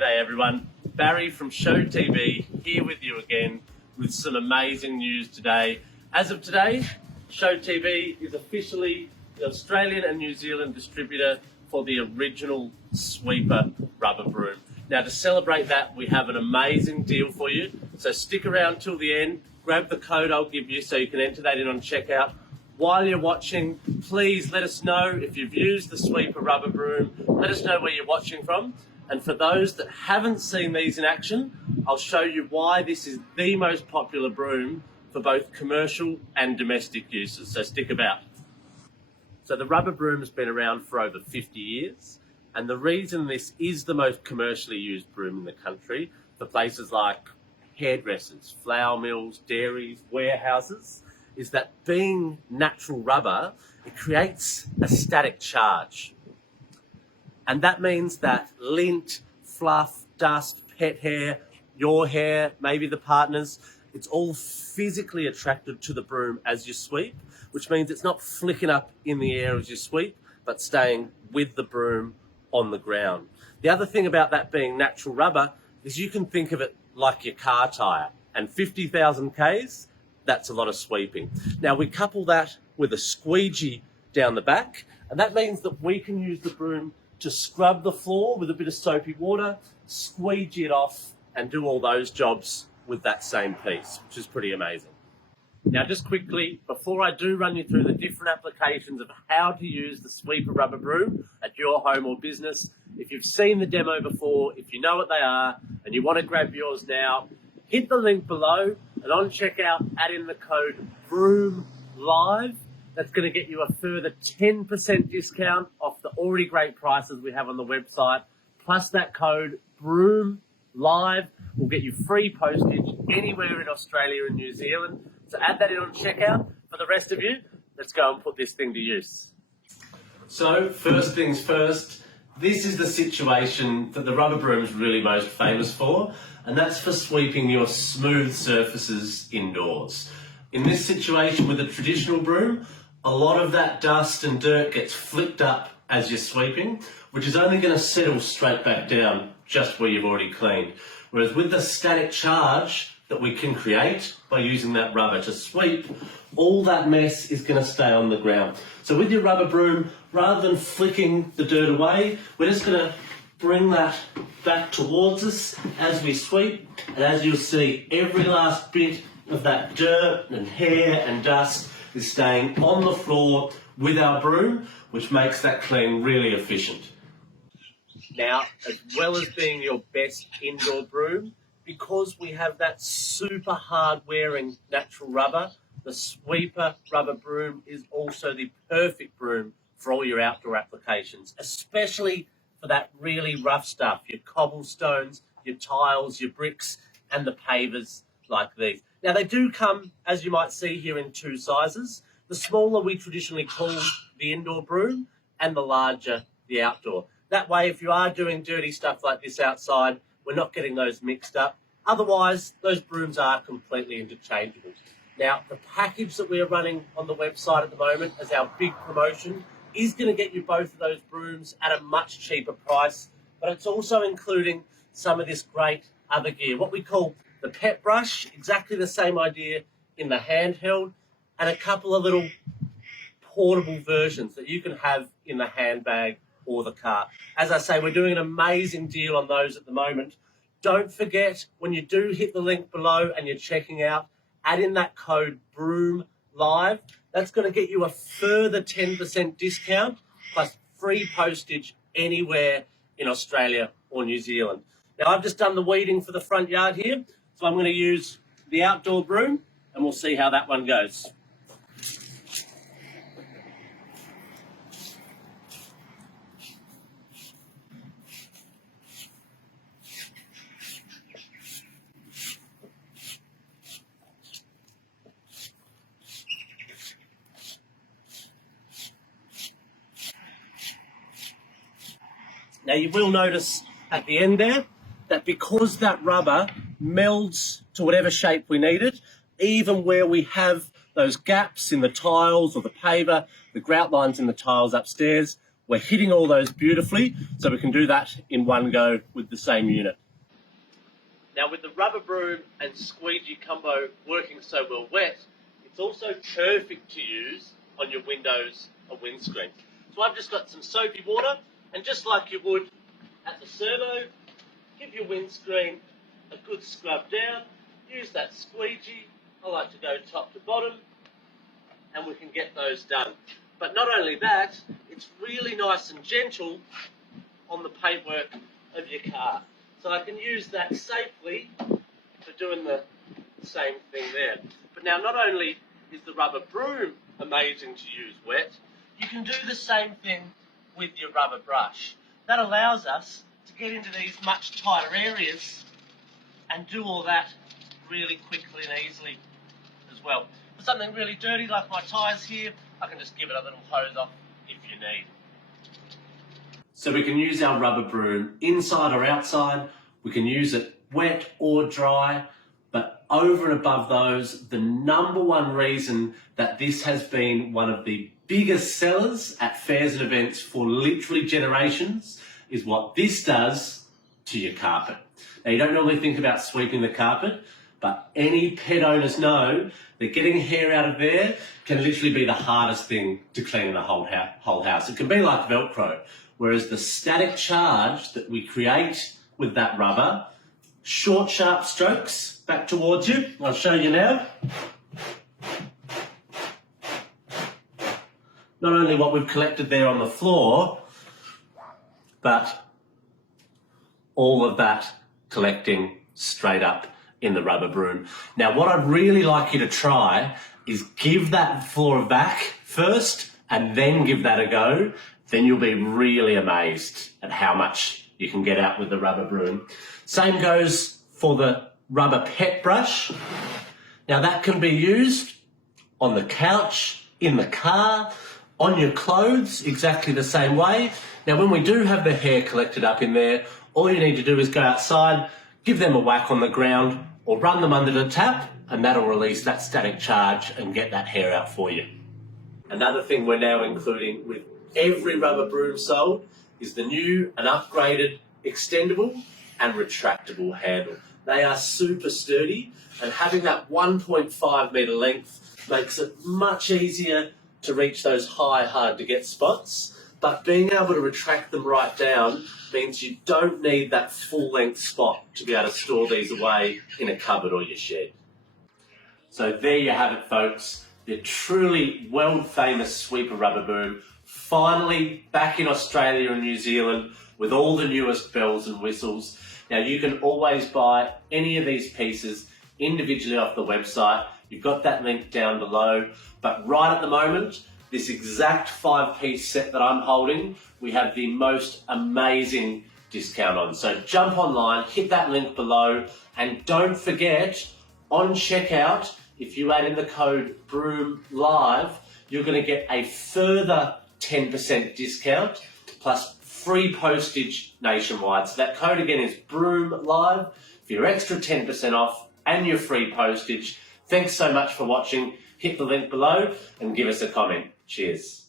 G'day everyone, Barry from Show TV here with you again with some amazing news today. As of today, Show TV is officially the Australian and New Zealand distributor for the original Swippa rubber broom. Now to celebrate that, we have an amazing deal for you, so stick around till the end, grab the code I'll give you so you can enter that in on checkout. While you're watching, please let us know if you've used the Swippa rubber broom. Let us know where you're watching from. And for those that haven't seen these in action, I'll show you why this is the most popular broom for both commercial and domestic uses. So stick about. So the rubber broom has been around for over 50 years. And the reason this is the most commercially used broom in the country for places like hairdressers, flour mills, dairies, warehouses, is that being natural rubber, it creates a static charge. And that means that lint, fluff, dust, pet hair, your hair, maybe the partner's, it's all physically attracted to the broom as you sweep, which means it's not flicking up in the air as you sweep, but staying with the broom on the ground. The other thing about that being natural rubber is you can think of it like your car tyre, and 50,000 Ks, that's a lot of sweeping. Now we couple that with a squeegee down the back, and that means that we can use the broom to scrub the floor with a bit of soapy water, squeegee it off, and do all those jobs with that same piece, which is pretty amazing. Now just quickly, before I do run you through the different applications of how to use the Swippa rubber broom at your home or business, if you've seen the demo before, if you know what they are, and you want to grab yours now, hit the link below, and on checkout, add in the code BROOMLIVE. That's going to get you a further 10% discount off the already great prices we have on the website. Plus that code BROOMLIVE will get you free postage anywhere in Australia and New Zealand. So add that in on checkout. For the rest of you, let's go and put this thing to use. So first things first, this is the situation that the rubber broom is really most famous for, and that's for sweeping your smooth surfaces indoors. In this situation with a traditional broom, a lot of that dust and dirt gets flicked up as you're sweeping, which is only going to settle straight back down just where you've already cleaned. Whereas with the static charge that we can create by using that rubber to sweep, all that mess is going to stay on the ground. So with your rubber broom, rather than flicking the dirt away, we're just going to bring that back towards us as we sweep, and as you'll see, every last bit of that dirt and hair and dust is staying on the floor with our broom, which makes that clean really efficient. Now, as well as being your best indoor broom, because we have that super hard wearing natural rubber, the Swippa rubber broom is also the perfect broom for all your outdoor applications, especially for that really rough stuff, your cobblestones, your tiles, your bricks, and the pavers like these. Now they do come, as you might see here, in two sizes. The smaller we traditionally call the indoor broom, and the larger the outdoor. That way, if you are doing dirty stuff like this outside, we're not getting those mixed up. Otherwise, those brooms are completely interchangeable. Now, the package that we are running on the website at the moment as our big promotion is going to get you both of those brooms at a much cheaper price, but it's also including some of this great other gear, what we call the pet brush, exactly the same idea in the handheld, and a couple of little portable versions that you can have in the handbag or the car. As I say, we're doing an amazing deal on those at the moment. Don't forget, when you do hit the link below and you're checking out, add in that code BROOMLIVE. That's going to get you a further 10% discount plus free postage anywhere in Australia or New Zealand. Now, I've just done the weeding for the front yard here, so I'm going to use the outdoor broom and we'll see how that one goes. Now you will notice at the end there that because that rubber melds to whatever shape we need it, even where we have those gaps in the tiles or the paver, the grout lines in the tiles upstairs, we're hitting all those beautifully, so we can do that in one go with the same unit. Now with the rubber broom and squeegee combo working so well wet, it's also perfect to use on your windows and windscreen. So I've just got some soapy water, and just like you would at the servo, give your windscreen a good scrub down, use that squeegee. I like to go top to bottom, and we can get those done. But not only that, it's really nice and gentle on the paintwork of your car. So I can use that safely for doing the same thing there. But now not only is the rubber broom amazing to use wet, you can do the same thing with your rubber brush. That allows us to get into these much tighter areas and do all that really quickly and easily as well. For something really dirty like my tyres here, I can just give it a little hose off if you need. So we can use our rubber broom inside or outside. We can use it wet or dry, but over and above those, the number one reason that this has been one of the biggest sellers at fairs and events for literally generations is what this does to your carpet. Now, you don't normally think about sweeping the carpet, but any pet owners know that getting hair out of there can literally be the hardest thing to clean in the whole house. It can be like Velcro, whereas the static charge that we create with that rubber, short, sharp strokes back towards you. I'll show you now. Not only what we've collected there on the floor, but all of that collecting straight up in the rubber broom. Now, what I'd really like you to try is give that floor back first and then give that a go. Then you'll be really amazed at how much you can get out with the rubber broom. Same goes for the rubber pet brush. Now that can be used on the couch, in the car, on your clothes, exactly the same way. Now when we do have the hair collected up in there, all you need to do is go outside, give them a whack on the ground or run them under the tap, and that'll release that static charge and get that hair out for you. Another thing we're now including with every rubber broom sold is the new and upgraded extendable and retractable handle. They are super sturdy, and having that 1.5 metre length makes it much easier to reach those high, hard to get spots. But being able to retract them right down means you don't need that full length spot to be able to store these away in a cupboard or your shed. So there you have it, folks. The truly world famous Swippa rubber broom, finally back in Australia and New Zealand with all the newest bells and whistles. Now you can always buy any of these pieces individually off the website. You've got that link down below, but right at the moment, this exact 5-piece set that I'm holding, we have the most amazing discount on. So jump online, hit that link below, and don't forget, on checkout, if you add in the code BROOMLIVE, you're gonna get a further 10% discount, plus free postage nationwide. So that code again is BROOMLIVE for your extra 10% off and your free postage. Thanks so much for watching. Hit the link below and give us a comment. Cheers.